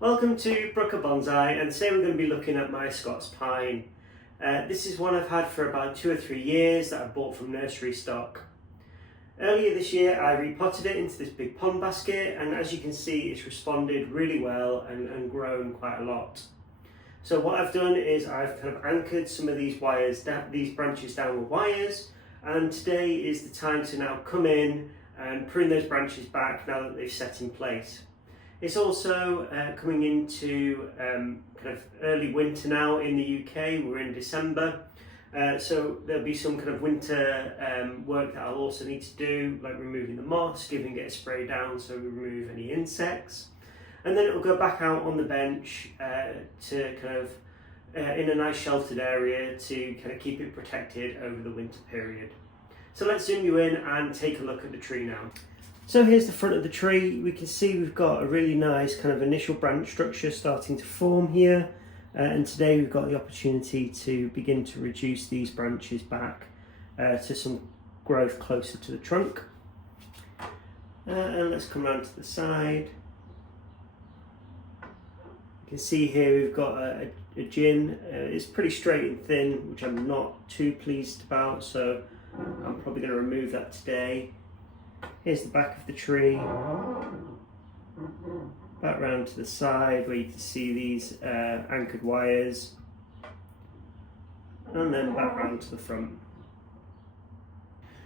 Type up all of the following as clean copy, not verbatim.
Welcome to Brooker Bonsai, and today we're going to be looking at my Scots Pine. This is one I've had for about 2 or 3 years that I bought from nursery stock. Earlier this year I repotted it into this big pond basket, and as you can see it's responded really well and grown quite a lot. So what I've done is I've kind of anchored some of these branches down with wires, and today is the time to now come in and prune those branches back now that they've set in place. It's also coming into kind of early winter now in the UK. We're in December, so there'll be some kind of winter work that I'll also need to do, like removing the moss, giving it a spray down so we remove any insects. And then it'll go back out on the bench to kind of in a nice sheltered area to kind of keep it protected over the winter period. So let's zoom you in and take a look at the tree now. So here's the front of the tree. We can see we've got a really nice kind of initial branch structure starting to form here, and today we've got the opportunity to begin to reduce these branches back to some growth closer to the trunk. And let's come around to the side. You can see here we've got a gin. It's pretty straight and thin, which I'm not too pleased about, so I'm probably going to remove that today. Here's the back of the tree, back round to the side where you can see these anchored wires, and then back round to the front.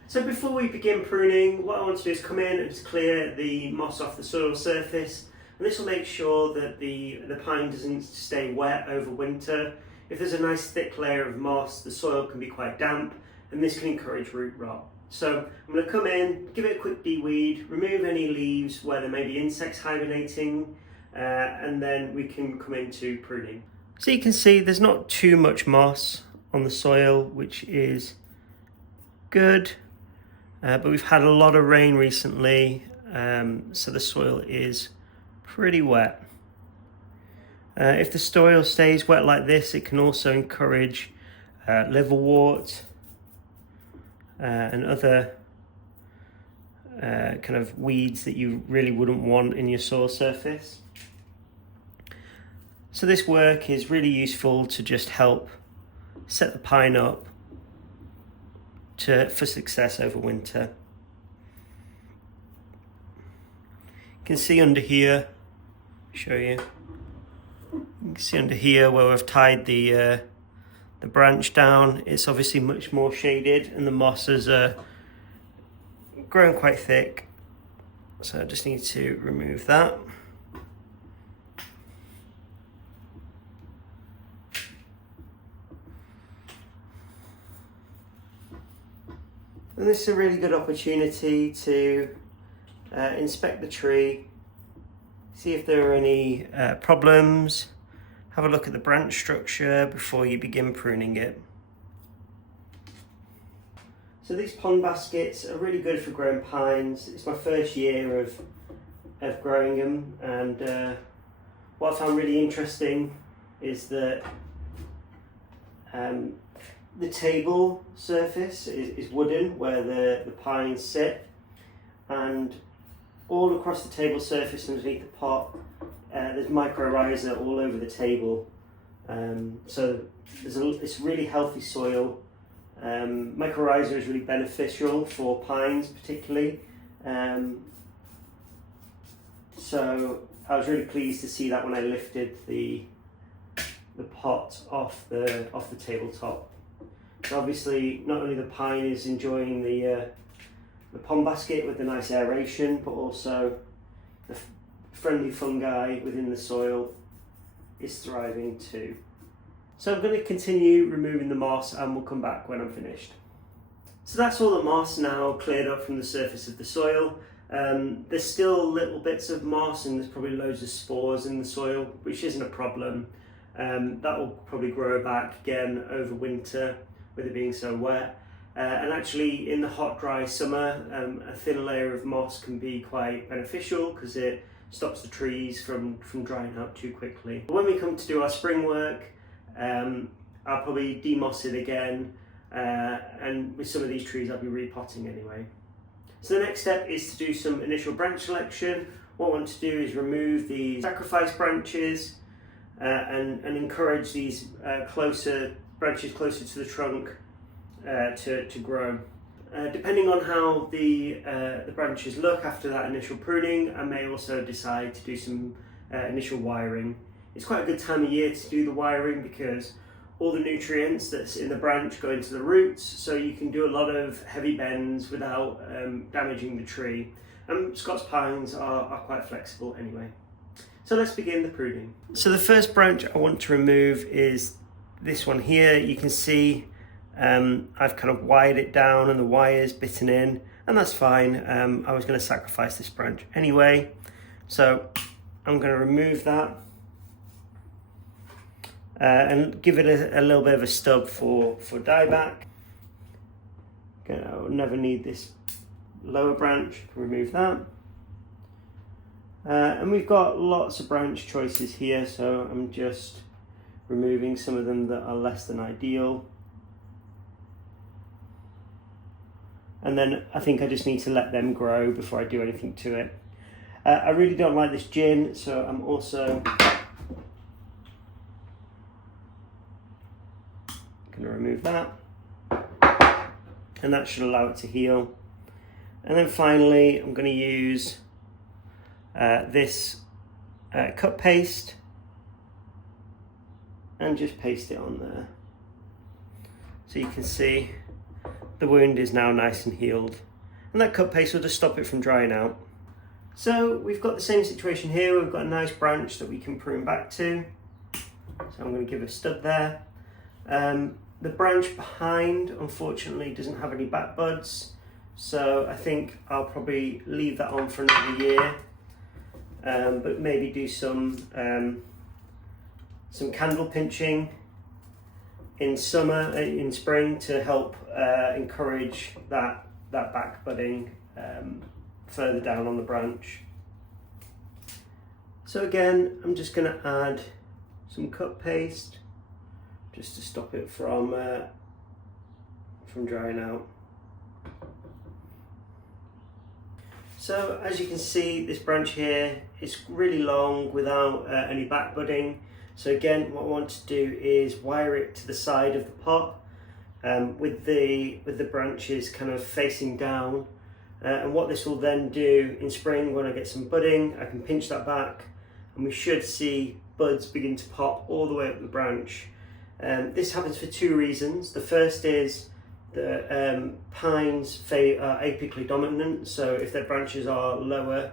So before we begin pruning, what I want to do is come in and just clear the moss off the soil surface, and this will make sure that the pine doesn't stay wet over winter. If there's a nice thick layer of moss, the soil can be quite damp, and this can encourage root rot. So I'm going to come in, give it a quick de-weed, remove any leaves where there may be insects hibernating, and then we can come into pruning. So you can see there's not too much moss on the soil, which is good, but we've had a lot of rain recently, so the soil is pretty wet. If the soil stays wet like this, it can also encourage liverwort, and other kind of weeds that you really wouldn't want in your soil surface. So this work is really useful to just help set the pine up for success over winter. You can see under here, show you. You can see under here where we've tied the branch down. It's obviously much more shaded, and the moss has grown quite thick, so I just need to remove that. And this is a really good opportunity to inspect the tree, see if there are any problems. Have a look at the branch structure before you begin pruning it. So these pond baskets are really good for growing pines. It's my first year of growing them, and what I found really interesting is that the table surface is wooden where the pines sit, and all across the table surface underneath the pot there's mycorrhiza all over the table, so it's really healthy soil. Mycorrhiza is really beneficial for pines particularly, so I was really pleased to see that when I lifted the pot off the tabletop. So obviously not only the pine is enjoying the pond basket with the nice aeration, but also the friendly fungi within the soil is thriving too. So I'm going to continue removing the moss, and we'll come back when I'm finished. So that's all the moss now cleared up from the surface of the soil. There's still little bits of moss, and there's probably loads of spores in the soil, which isn't a problem. That will probably grow back again over winter with it being so wet. And actually in the hot dry summer, a thin layer of moss can be quite beneficial because it stops the trees from drying out too quickly. When we come to do our spring work, I'll probably demoss it again, and with some of these trees I'll be repotting anyway. So the next step is to do some initial branch selection. what I want to do is remove these sacrifice branches and encourage these branches closer to the trunk to grow. Depending on how the branches look after that initial pruning, I may also decide to do some initial wiring. It's quite a good time of year to do the wiring because all the nutrients that's in the branch go into the roots, so you can do a lot of heavy bends without damaging the tree. And Scots Pines are quite flexible anyway. So let's begin the pruning. So the first branch I want to remove is this one here. You can see I've kind of wired it down and the wire's bitten in, and that's fine. I was going to sacrifice this branch anyway, so I'm going to remove that and give it a little bit of a stub for dieback. I'll never need this lower branch, remove that. And we've got lots of branch choices here, so I'm just removing some of them that are less than ideal. And then I think I just need to let them grow before I do anything to it. I really don't like this gin, so I'm also going to remove that. And that should allow it to heal. And then finally, I'm going to use this cut paste and just paste it on there. So you can see the wound is now nice and healed. And that cut paste will just stop it from drying out. So we've got the same situation here. We've got a nice branch that we can prune back to. So I'm going to give a stub there. The branch behind, unfortunately, doesn't have any back buds. So I think I'll probably leave that on for another year. But maybe do some candle pinching in spring to help encourage that back budding further down on the branch. So again, I'm just going to add some cut paste just to stop it from drying out. So as you can see, this branch here is really long without any back budding. So again, what I want to do is wire it to the side of the pot with the branches kind of facing down. And what this will then do in spring, when I get some budding, I can pinch that back and we should see buds begin to pop all the way up the branch. This happens for two reasons. The first is that pines are apically dominant, so if their branches are lower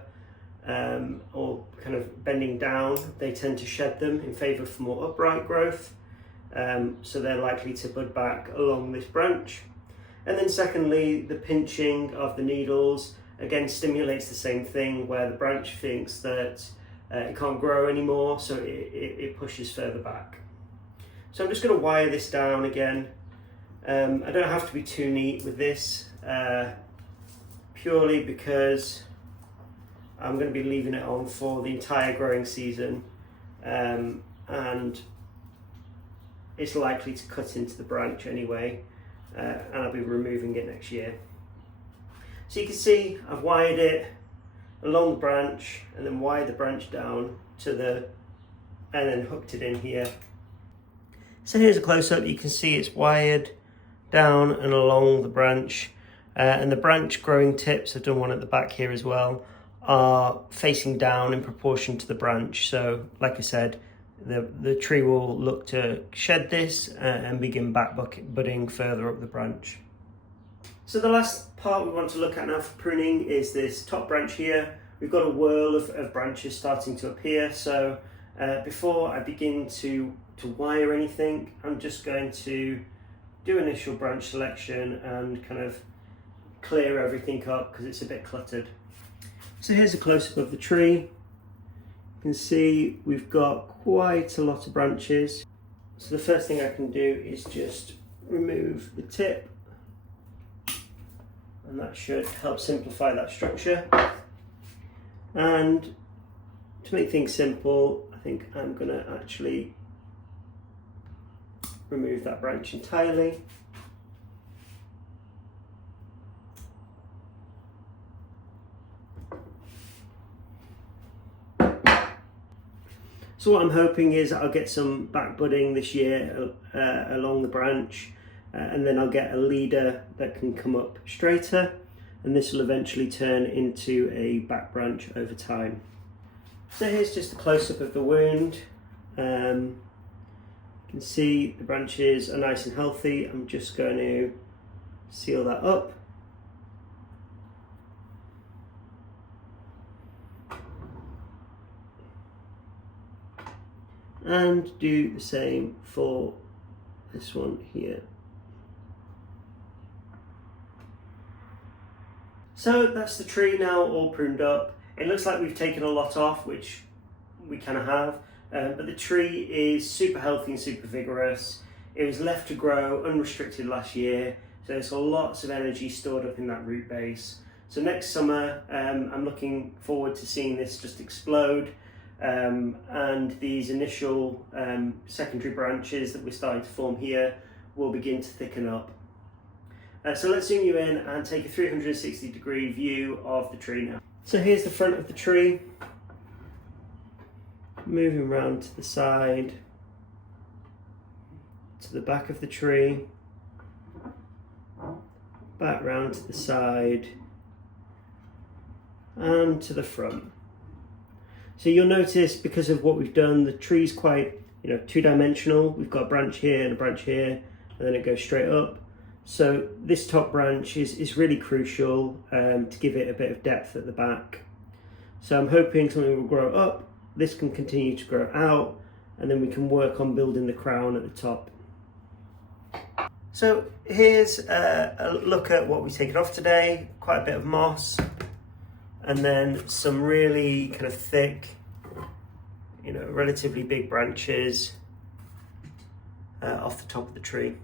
or kind of bending down, they tend to shed them in favour of more upright growth. So they're likely to bud back along this branch. And then secondly, the pinching of the needles again stimulates the same thing, where the branch thinks that it can't grow anymore, so it pushes further back. So I'm just going to wire this down again. I don't have to be too neat with this, purely because I'm going to be leaving it on for the entire growing season, and it's likely to cut into the branch anyway, and I'll be removing it next year. So you can see I've wired it along the branch and then wired the branch down and then hooked it in here. So here's a close-up. You can see it's wired down and along the branch, and the branch growing tips, I've done one at the back here as well, are facing down in proportion to the branch. So like I said, the tree will look to shed this and begin back budding further up the branch. So the last part we want to look at now for pruning is this top branch here. We've got a whirl of branches starting to appear, so before I begin to wire anything, I'm just going to do initial branch selection and kind of clear everything up because it's a bit cluttered. So here's a close-up of the tree. You can see we've got quite a lot of branches. So the first thing I can do is just remove the tip, and that should help simplify that structure. And to make things simple, I think I'm going to actually remove that branch entirely. So what I'm hoping is I'll get some back budding this year along the branch, and then I'll get a leader that can come up straighter, and this will eventually turn into a back branch over time. So here's just a close-up of the wound. You can see the branches are nice and healthy. I'm just going to seal that up. And do the same for this one here. So that's the tree now all pruned up. It looks like we've taken a lot off, which we kind of have, but the tree is super healthy and super vigorous. It was left to grow unrestricted last year, so there's lots of energy stored up in that root base. So next summer, I'm looking forward to seeing this just explode, and these initial secondary branches that we're starting to form here will begin to thicken up. So let's zoom you in and take a 360-degree view of the tree now. So here's the front of the tree, moving round to the side, to the back of the tree, back round to the side, and to the front. So you'll notice, because of what we've done, the tree's quite, two-dimensional. We've got a branch here and a branch here, and then it goes straight up. So this top branch is really crucial to give it a bit of depth at the back. So I'm hoping something will grow up, this can continue to grow out, and then we can work on building the crown at the top. So here's a look at what we've taken off today. Quite a bit of moss, and then some really kind of thick, relatively big branches off the top of the tree.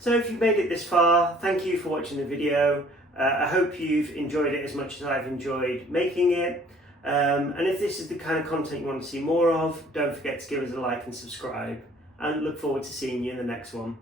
So if you've made it this far, thank you for watching the video. I hope you've enjoyed it as much as I've enjoyed making it. And if this is the kind of content you want to see more of, don't forget to give us a like and subscribe. And look forward to seeing you in the next one.